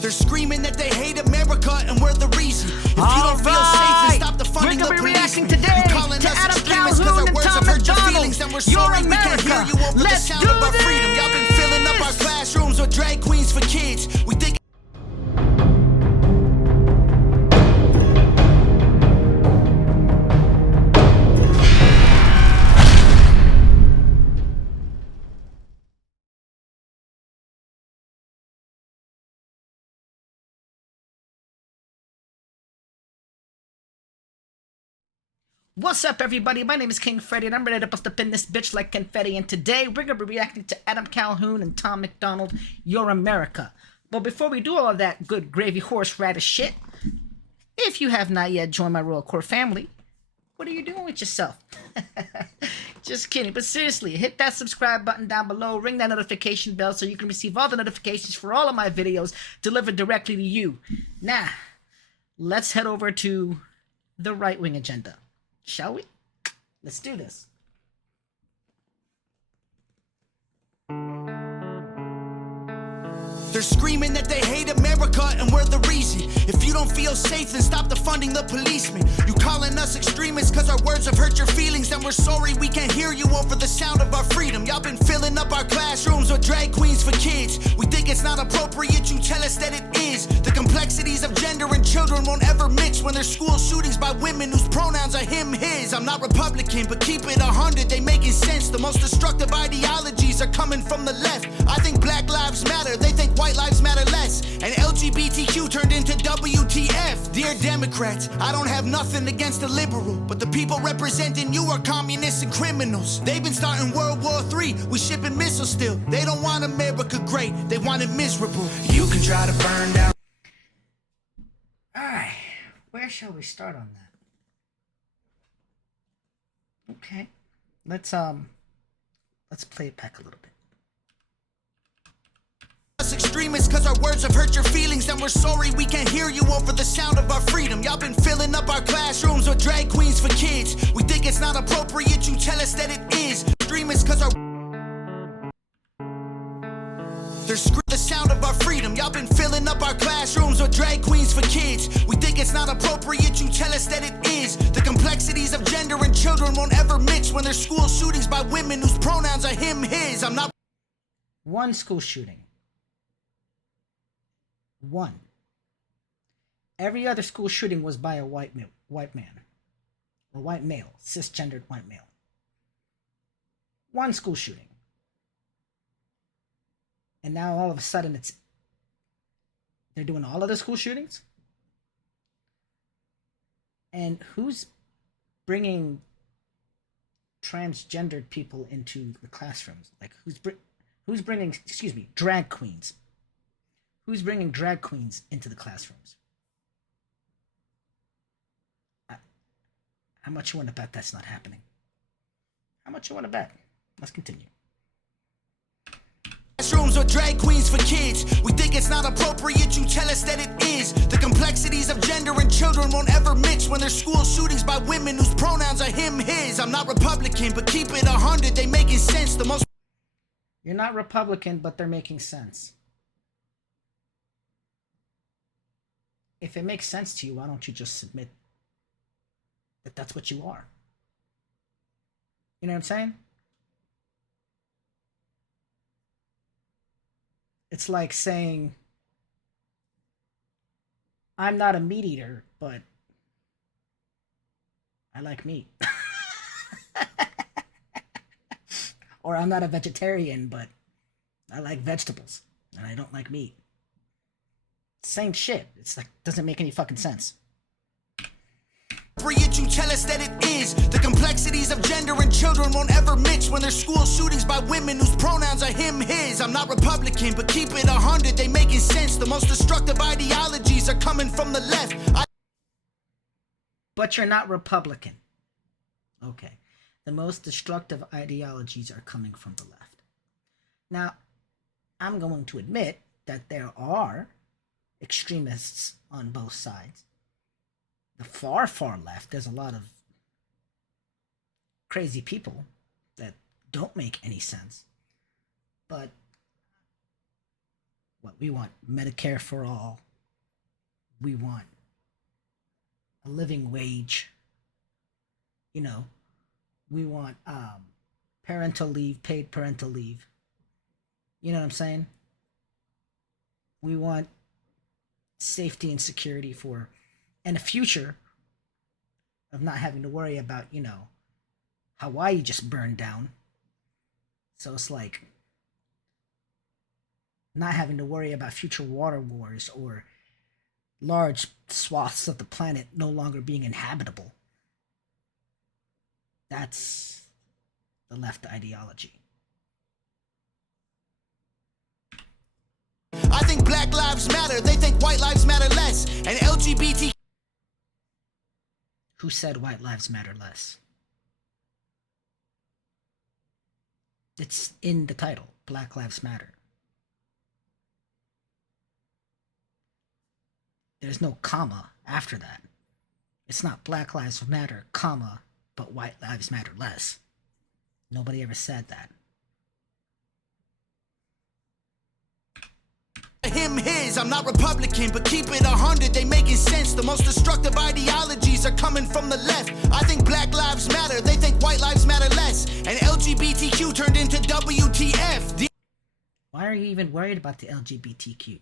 They're screaming that they hate America and we're the reason. If you don't feel safe, then stop the funding of policemen. Today You calling to us Adam extremists because Calhoun our and words Tom have hurt your MacDonald. feelings, and we're You're sorry we can't America. hear you over the Let's sound do of our freedom. Y'all been filling up our classrooms with drag queens for kids. We think What's up, everybody? My name is King Freddy, and I'm ready to bust up in this bitch like confetti. And today, we're going to be reacting to Adam Calhoun and Tom MacDonald, You're America. But before we do all of that good gravy horse radish shit, if you have not yet joined my Royal Core family, what are you doing with yourself? Just kidding. But seriously, hit that subscribe button down below, ring that notification bell so you can receive all the notifications for all of my videos delivered directly to you. Now, let's head over to the right-wing agenda. Shall we? Let's do this. they're screaming that they hate America and we're the reason. If you don't feel safe, then stop defunding the policemen. You calling us extremists because our words have hurt your feelings, and we're sorry we can't hear you over the sound of our freedom. Y'all been filling up our classrooms with drag queens for kids. We think it's not appropriate, you tell us that it is. The complexities of gender and children won't ever mix when there's school shootings by women whose pronouns are him, his. I'm not Republican, but keep it 100, they making sense. The most destructive ideologies are coming from the left. I think Black Lives Matter, they think white lives matter less. And LGBTQ turned into WTF. Dear Democrats, I don't have nothing against the liberal, but the people representing you are communists and criminals. They've been starting World War III, we shipping missiles still. They don't want America great, they want it miserable. You can try to burn down. Alright, where shall we start on that? Okay, let's play it back a little bit. Extremists because our words have hurt your feelings, and we're sorry we can't hear you over the sound of our freedom. Y'all been filling up our classrooms with drag queens for kids. We think it's not appropriate, you tell us that it is. Extremists because our they're the sound of our freedom. Y'all been filling up our classrooms with drag queens for kids. We think it's not appropriate, you tell us that it is. The complexities of gender and children won't ever mix when there's school shootings by women whose pronouns are him, his. I'm not One school shooting. One. Every other school shooting was by a white man, or white male, cisgendered white male. One school shooting. And now all of a sudden they're doing all of the school shootings? And who's bringing transgendered people into the classrooms? Like who's bringing, excuse me, drag queens? Who's bringing drag queens into the classrooms? How much you want to bet that's not happening? How much you want to bet? Let's continue. Classrooms with drag queens for kids. We think it's not appropriate, you tell us that it is. The complexities of gender and children won't ever mix when there's school shootings by women whose pronouns are him, his. I'm not Republican, but keep it 100, they making sense. The most You're not Republican, but they're making sense. If it makes sense to you, why don't you just admit that that's what you are? You know what I'm saying? It's like saying, I'm not a meat eater, but I like meat. Or I'm not a vegetarian, but I like vegetables, and I don't like meat. Same shit. It's like, doesn't make any fucking sense. You tell us that it is. The complexities of gender and children won't ever mix when there's school shootings by women whose pronouns are him, his. I'm not Republican, but keep it 100, they making sense. The most destructive ideologies are coming from the left. But you're not Republican. Okay. The most destructive ideologies are coming from the left. Now, I'm going to admit that there are extremists on both sides. The far, far left, there's a lot of crazy people that don't make any sense. But We want Medicare for all. We want a living wage. You know, we want parental leave, paid parental leave. You know what I'm saying? We want safety and security for, and a future of not having to worry about, Hawaii just burned down. So it's like not having to worry about future water wars or large swaths of the planet no longer being inhabitable. That's the left ideology. I think Black Lives Matter, they think white lives matter less. And LGBT. Who said white lives matter less? It's in the title, Black Lives Matter. There's no comma after that. It's not Black Lives Matter, comma, but white lives matter less. Nobody ever said that. Him, his, I'm not Republican, but keep it 100, they making sense. The most destructive ideologies are coming from the left. I think Black Lives Matter, they think white lives matter less. And LGBTQ turned into WTF. Why are you even worried about the LGBTQ?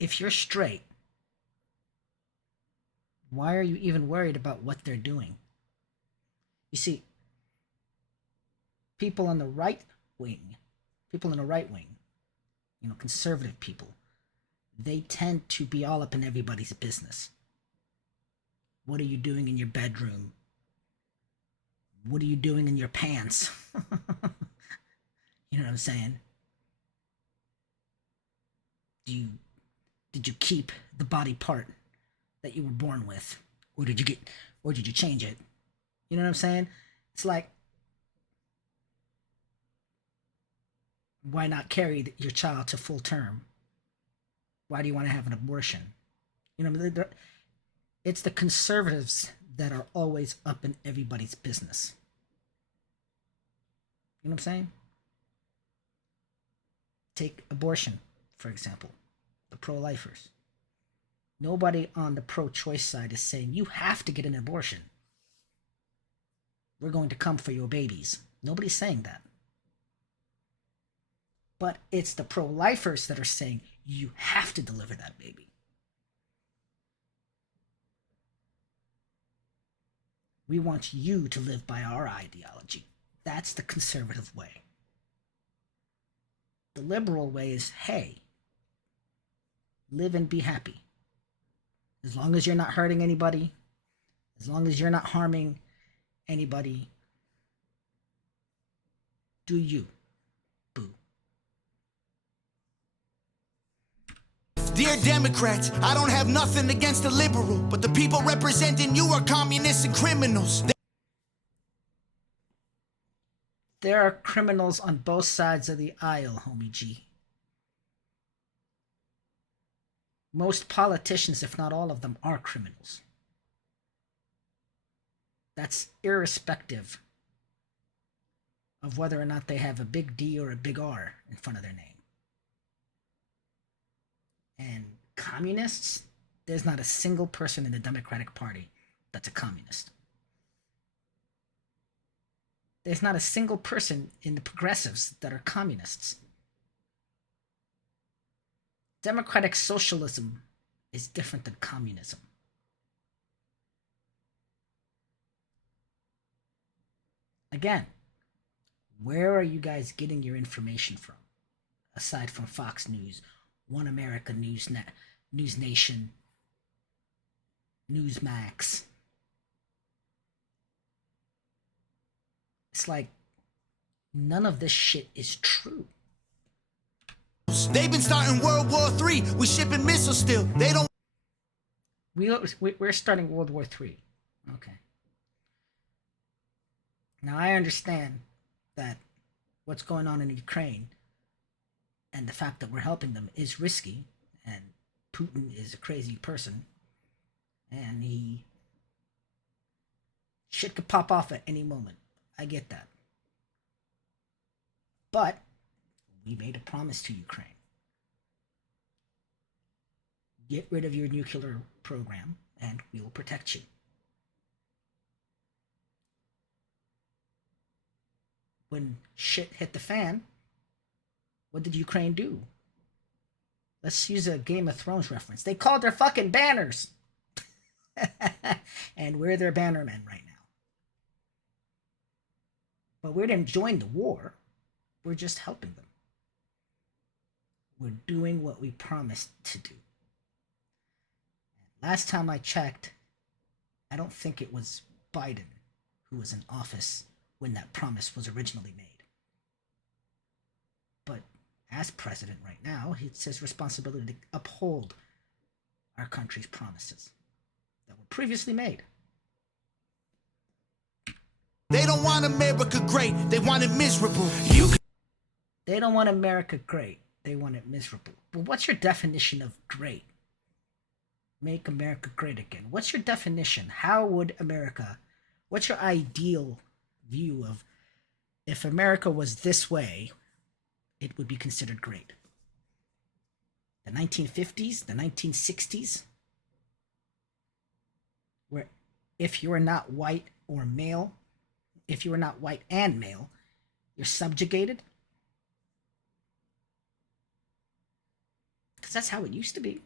If you're straight, why are you even worried about what they're doing? You see, people in the right wing, conservative people, they tend to be all up in everybody's business. What are you doing in your bedroom? What are you doing in your pants? You know what I'm saying? Did you keep the body part that you were born with? Or did you change it? You know what I'm saying? It's like, why not carry your child to full term? Why do you want to have an abortion? It's the conservatives that are always up in everybody's business. You know what I'm saying? Take abortion, for example. The pro-lifers. Nobody on the pro-choice side is saying you have to get an abortion. We're going to come for your babies. Nobody's saying that. But it's the pro-lifers that are saying you have to deliver that baby. We want you to live by our ideology. That's the conservative way. The liberal way is, hey, live and be happy. As long as you're not hurting anybody, as long as you're not harming anybody, do you. Boo. Dear Democrats, I don't have nothing against the liberal, but the people representing you are communists and criminals. There are criminals on both sides of the aisle, homie G. Most politicians, if not all of them, are criminals. That's irrespective of whether or not they have a big D or a big R in front of their name. And communists, there's not a single person in the Democratic Party that's a communist. There's not a single person in the progressives that are communists. Democratic socialism is different than communism. Again, where are you guys getting your information from? Aside from Fox News, One America News Nation, Newsmax. It's like none of this shit is true. They've been starting World War III. We shipping missiles still. They don't. We're starting World War III. Okay. Now I understand that what's going on in Ukraine and the fact that we're helping them is risky, and Putin is a crazy person, and shit could pop off at any moment. I get that. But we made a promise to Ukraine. Get rid of your nuclear program, and we will protect you. When shit hit the fan, what did Ukraine do? Let's use a Game of Thrones reference. They called their fucking banners. And we're their bannermen right now. But we didn't join the war. We're just helping them. We're doing what we promised to do. Last time I checked, I don't think it was Biden who was in office when that promise was originally made. But as president right now, it's his responsibility to uphold our country's promises that were previously made. They don't want America great, they want it miserable. They don't want America great, they want it miserable. But what's your definition of great? Make America great again. What's your definition? How would America, what's your ideal view of if America was this way, it would be considered great? The 1950s, the 1960s, where if you are not white or male, if you are not white and male, you're subjugated? Because that's how it used to be.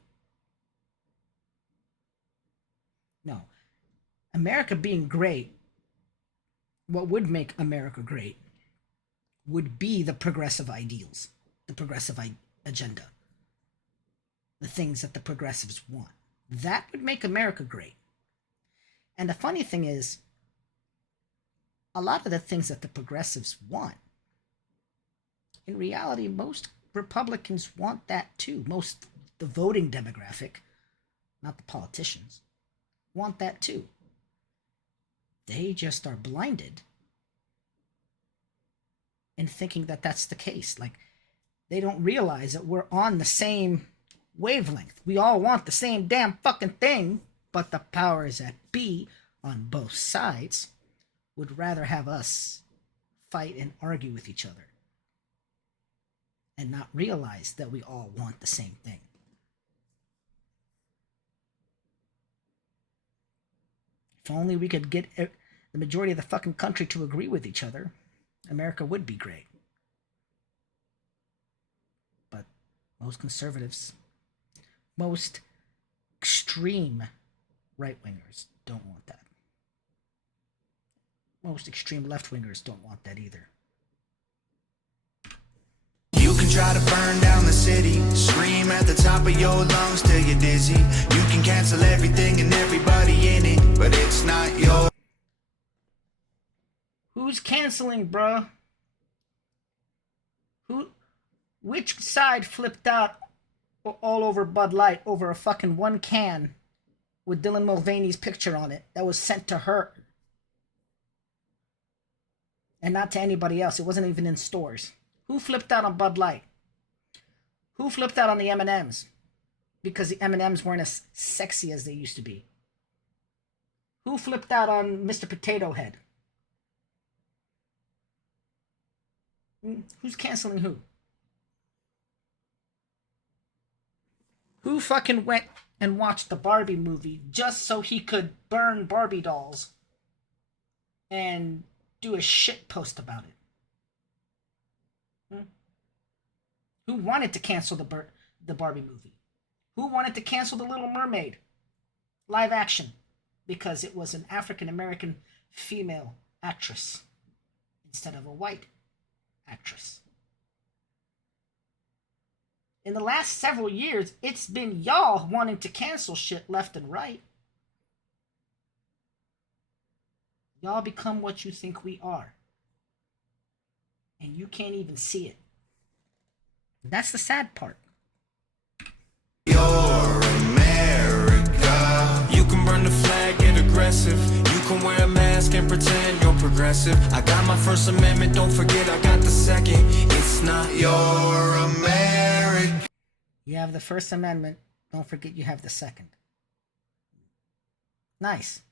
No. America being great, what would make America great would be the progressive ideals, the progressive agenda, the things that the progressives want. That would make America great. And the funny thing is, a lot of the things that the progressives want, in reality, most Republicans want that too. Most, the voting demographic, not the politicians, want that too. They just are blinded in thinking that that's the case. Like, they don't realize that we're on the same wavelength. We all want the same damn fucking thing, but the powers that be on both sides would rather have us fight and argue with each other and not realize that we all want the same thing. If only we could get the majority of the fucking country to agree with each other, America would be great. But most conservatives, most extreme right-wingers don't want that. Most extreme left-wingers don't want that either. You can try to burn down the city, scream at the top of your lungs till you're dizzy. You can cancel everything and everybody in it, but it's not your... Who's canceling, bruh? Which side flipped out all over Bud Light over a fucking one can with Dylan Mulvaney's picture on it that was sent to her? And not to anybody else. It wasn't even in stores. Who flipped out on Bud Light? Who flipped out on the M&Ms? Because the M&Ms weren't as sexy as they used to be. Who flipped out on Mr. Potato Head? Who's canceling who? Who fucking went and watched the Barbie movie just so he could burn Barbie dolls and do a shit post about it? Who wanted to cancel the Barbie movie? Who wanted to cancel The Little Mermaid live action because it was an African American female actress instead of a white actress? In the last several years, it's been y'all wanting to cancel shit left and right. Y'all become what you think we are. And you can't even see it. That's the sad part. You're America. You can burn the flag, get aggressive. You can wear a mask and pretend you're progressive. I got my First Amendment, don't forget I got the second. It's not your America. You have the First Amendment, don't forget you have the second. Nice.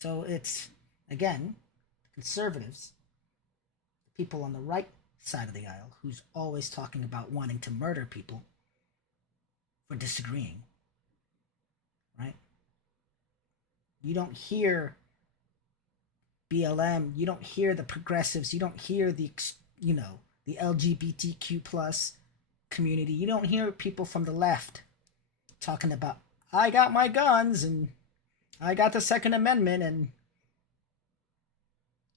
So it's, again, conservatives, people on the right side of the aisle who's always talking about wanting to murder people for disagreeing, right? You don't hear BLM, you don't hear the progressives, you don't hear the LGBTQ plus community, you don't hear people from the left talking about, I got my guns and I got the Second Amendment and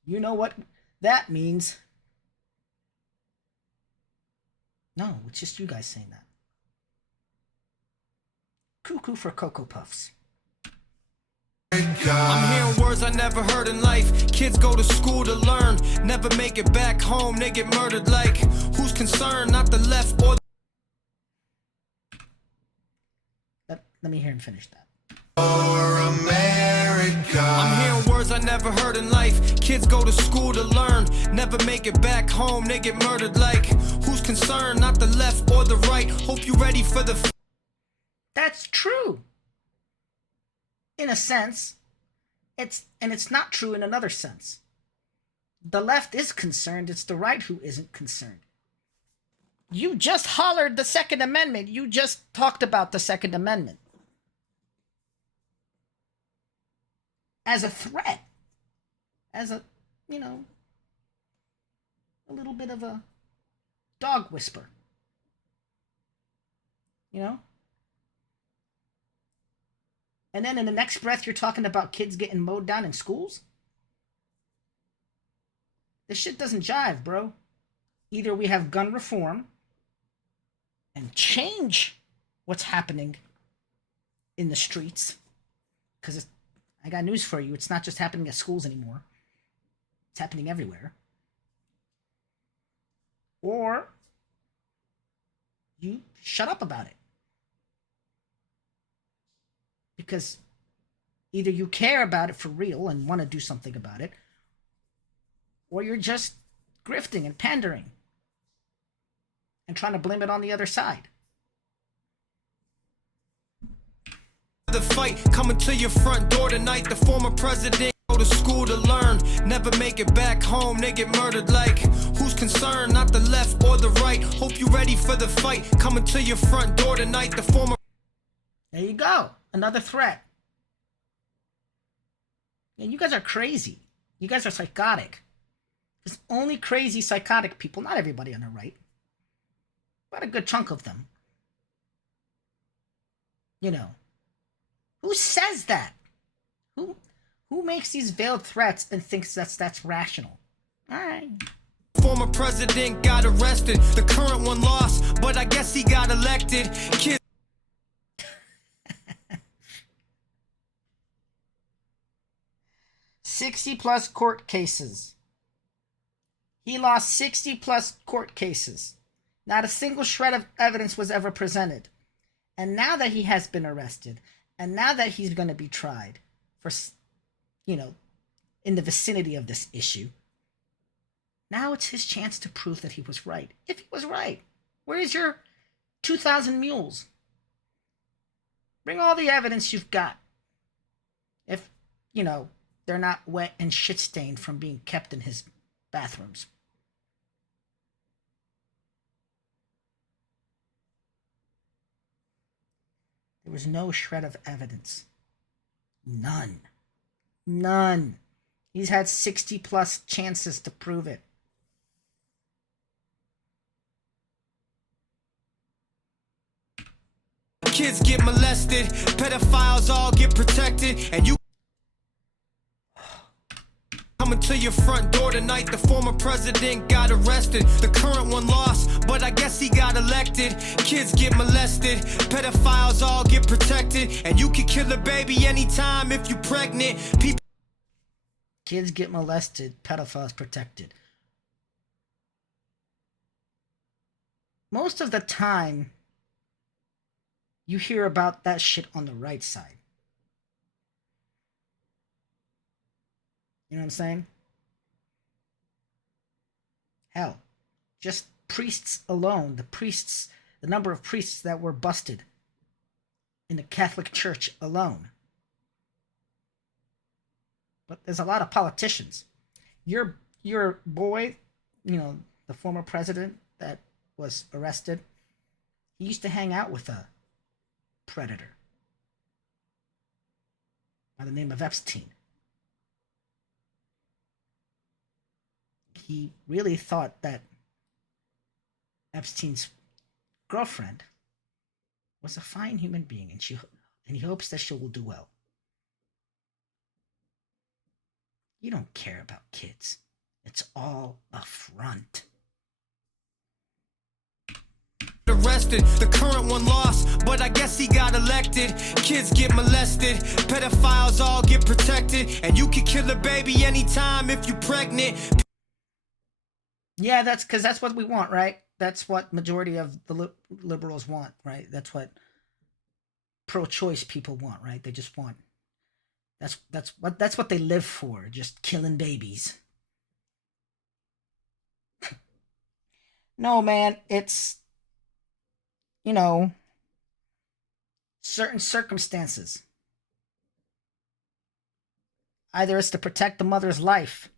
you know what that means. No, it's just you guys saying that. Cuckoo for Cocoa Puffs. I'm hearing words I never heard in life. Kids go to school to learn, never make it back home, they get murdered like. Who's concerned? Not the left or Let me hear him finish that. For America. I'm hearing words I never heard in life. Kids go to school to learn, never make it back home, they get murdered like. Who's concerned? Not the left or the right. Hope you ready for the That's true. In a sense, it's not true in another sense. The left is concerned, it's the right who isn't concerned. You just hollered the Second Amendment. You just talked about the Second Amendment as a threat, as a little bit of a dog whisper. And then in the next breath, you're talking about kids getting mowed down in schools? This shit doesn't jive, bro. Either we have gun reform and change what's happening in the streets. Because I got news for you. It's not just happening at schools anymore. It's happening everywhere. Or you shut up about it. Because either you care about it for real and want to do something about it, or you're just grifting and pandering and trying to blame it on the other side. The fight coming to your front door tonight. The former president go to school to learn, never make it back home, they get murdered like. Who's concerned? Not the left or the right. Hope you ready for the fight coming to your front door tonight. The former. There you go. Another threat. Yeah, you guys are crazy. You guys are psychotic. There's only crazy, psychotic people, not everybody on the right, but a good chunk of them. Who says that? Who makes these veiled threats and thinks that's rational? All right. Former president got arrested. The current one lost, but I guess he got elected. Kids 60 plus court cases. He lost 60 plus court cases. Not a single shred of evidence was ever presented. And now that he has been arrested, and now that he's going to be tried for, in the vicinity of this issue, now it's his chance to prove that he was right. If he was right, where is your 2,000 mules? Bring all the evidence you've got. If, they're not wet and shit-stained from being kept in his bathrooms. There was no shred of evidence. None. None. He's had 60 plus chances to prove it. Kids get molested, pedophiles all get protected, and you coming to your front door tonight. The former president got arrested. The current one lost, but I guess he got elected. Kids get molested, pedophiles all get protected, and you can kill a baby anytime if you pregnant. Kids get molested, pedophiles protected. Most of the time, you hear about that shit on the right side. You know what I'm saying? Hell, just priests alone, the number of priests that were busted in the Catholic Church alone. But there's a lot of politicians. Your boy, the the former president that was arrested, he used to hang out with a predator by the name of Epstein. He really thought that Epstein's girlfriend was a fine human being, and he hopes that she will do well. You don't care about kids. It's all a front. Arrested, the current one lost, but I guess he got elected. Kids get molested, pedophiles all get protected, and you can kill a baby anytime if you pregnant. Yeah, that's because that's what we want, right? That's what majority of the liberals want, right? That's what pro-choice people want, right? They just want that's what they live for, just killing babies. No, man, it's, you know, certain circumstances. Either it's to protect the mother's life,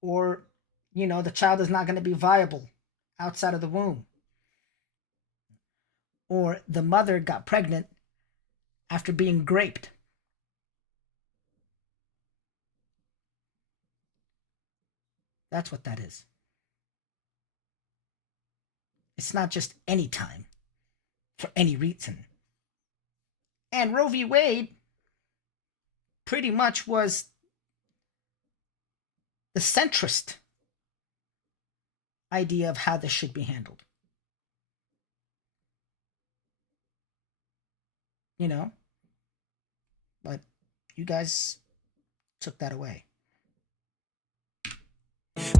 or, you know, the child is not going to be viable outside of the womb, or the mother got pregnant after being raped. That's what that is. It's not just any time, for any reason. And Roe v. Wade pretty much was the centrist idea of how this should be handled. You know? But you guys took that away.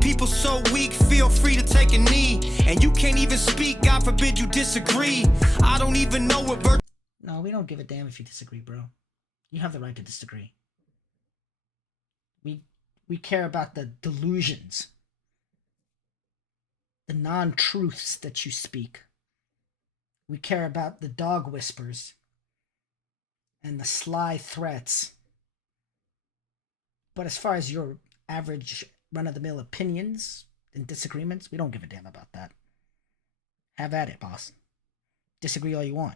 People so weak, feel free to take a knee. And you can't even speak, God forbid you disagree. I don't even know what No, we don't give a damn if you disagree, bro. You have the right to disagree. We care about the delusions, the non-truths that you speak. We care about the dog whispers and the sly threats. But as far as your average run-of-the-mill opinions and disagreements, we don't give a damn about that. Have at it, boss. Disagree all you want.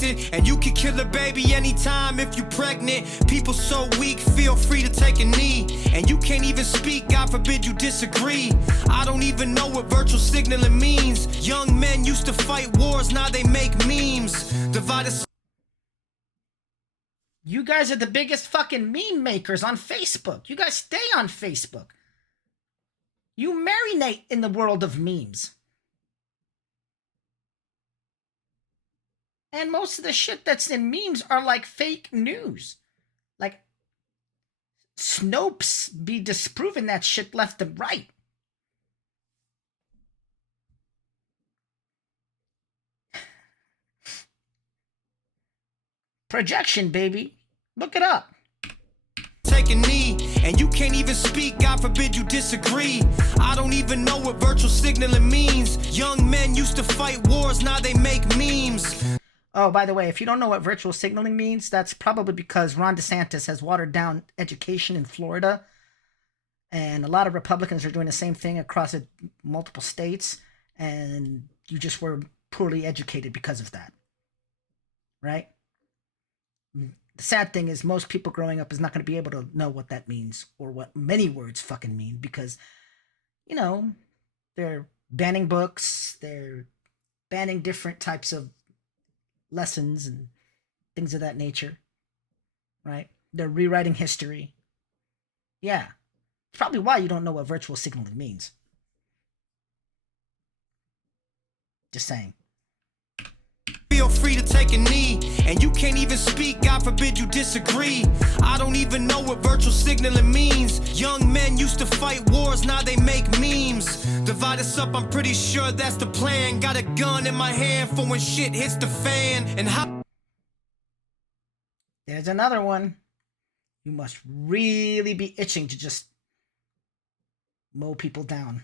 And you can kill a baby anytime if you pregnant. People so weak, feel free to take a knee. And you can't even speak, God forbid you disagree. I don't even know what virtual signaling means. Young men used to fight wars, now they make memes. Divided. You guys are the biggest fucking meme makers on Facebook. You guys stay on Facebook. You marinate in the world of memes. And most of the shit that's in memes are like fake news. Like, Snopes be disproving that shit left and right. Projection, baby. Look it up. Take a knee, and you can't even speak, God forbid you disagree. I don't even know what virtual signaling means. Young men used to fight wars, now they make memes. Oh, by the way, if you don't know what virtual signaling means, that's probably because Ron DeSantis has watered down education in Florida. And a lot of Republicans are doing the same thing across multiple states. And you just were poorly educated because of that. Right? The sad thing is most people growing up is not going to be able to know what that means or what many words fucking mean because, you know, they're banning books, they're banning different types of lessons and things of that nature, right? They're rewriting history. Yeah. It's probably why you don't know what virtual signaling means. Just saying. Feel free to take a knee, and you can't even speak, God forbid you disagree. I don't even know what virtual signaling means. Young men used to fight wars, now they make memes. Divide us up, I'm pretty sure that's the plan. Got a gun in my hand for when shit hits the fan. And how... There's another one. You must really be itching to just mow people down.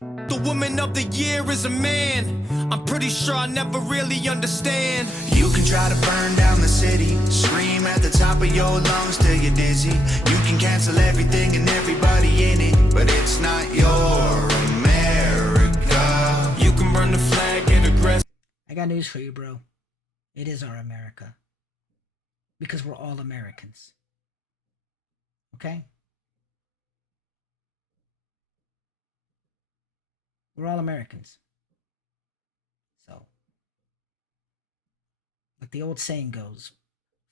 The woman of the year is a man. I'm pretty sure I never really understand. You can try to burn down the city, scream at the top of your lungs till you're dizzy. You can cancel everything and everybody in it, but it's not your America. You can burn the flag, get aggressive. I got news for you, bro. It is our America. Because we're all Americans. Okay? We're all Americans. So, like the old saying goes,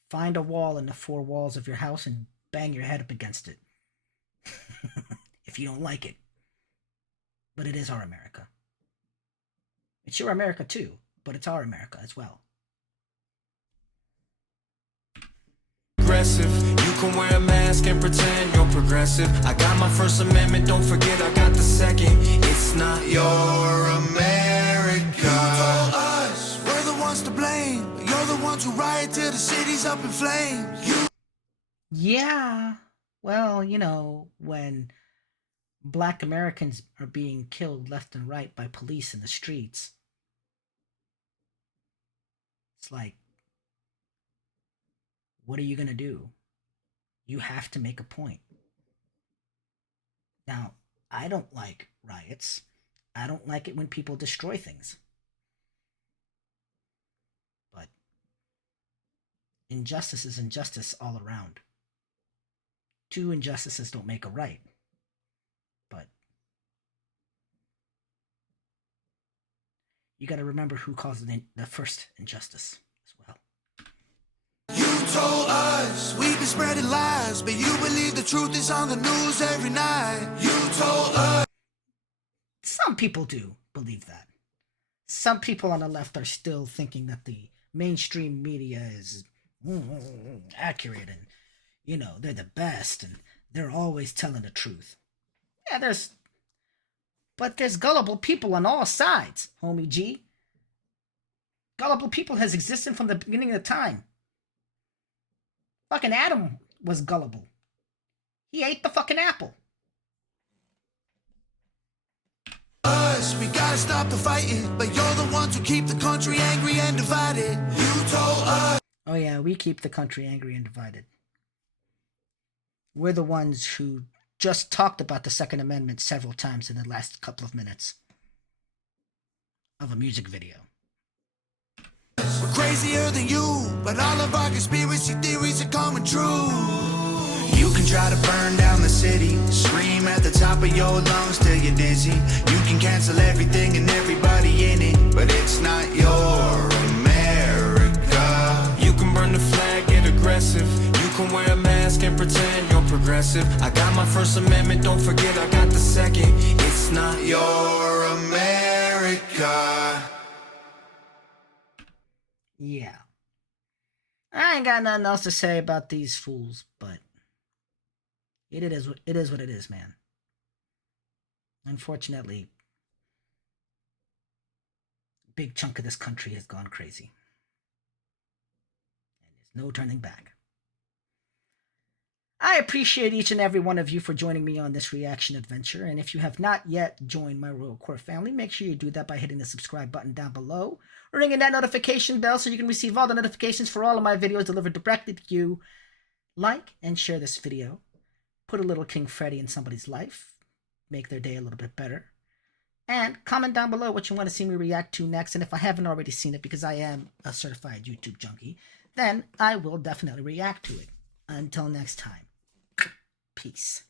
find a wall in the four walls of your house and bang your head up against it. If you don't like it. But it is our America. It's your America too, but it's our America as well. You can wear a mask and pretend you're progressive. I got my First Amendment, don't forget I got the second. It's not your America. You told us we're the ones to blame, but you're the ones who riot till the city's up in flames. Yeah, well, you know, when Black Americans are being killed left and right by police in the streets, it's like, what are you going to do? You have to make a point. Now, I don't like riots. I don't like it when people destroy things. But injustice is injustice all around. Two injustices don't make a right. But you got to remember who caused the first injustice as well. You told us we've been spreading lies, but you believe the truth is on the news every night. You told us. Some people do believe that. Some people on the left are still thinking that the mainstream media is accurate and, you know, they're the best and they're always telling the truth. Yeah, there's gullible people on all sides, homie G. Gullible people has existed from the beginning of time. Fucking Adam was gullible. He ate the fucking apple. We gotta stop the fighting, but you're the ones who keep the country angry and divided. You told us. Oh yeah, we keep the country angry and divided. We're the ones who just talked about the Second Amendment several times in the last couple of minutes of a music video. We're crazier than you, but all of our conspiracy theories are coming true. You can try to burn down the city, scream at the top of your lungs till you're dizzy. You can cancel everything and everybody in it, but it's not your America. You can burn the flag, get aggressive. You can wear a mask and pretend you're progressive. I got my First Amendment, don't forget I got the second. It's not your America. Yeah. I ain't got nothing else to say about these fools, but it is what it is, man. Unfortunately, a big chunk of this country has gone crazy. And there's no turning back. I appreciate each and every one of you for joining me on this reaction adventure, and if you have not yet joined my Royal Court family, make sure you do that by hitting the subscribe button down below, or ringing that notification bell so you can receive all the notifications for all of my videos delivered directly to you. Like and share this video. Put a little King Freddy in somebody's life. Make their day a little bit better. And comment down below what you want to see me react to next, and if I haven't already seen it, because I am a certified YouTube junkie, then I will definitely react to it. Until next time. Peace.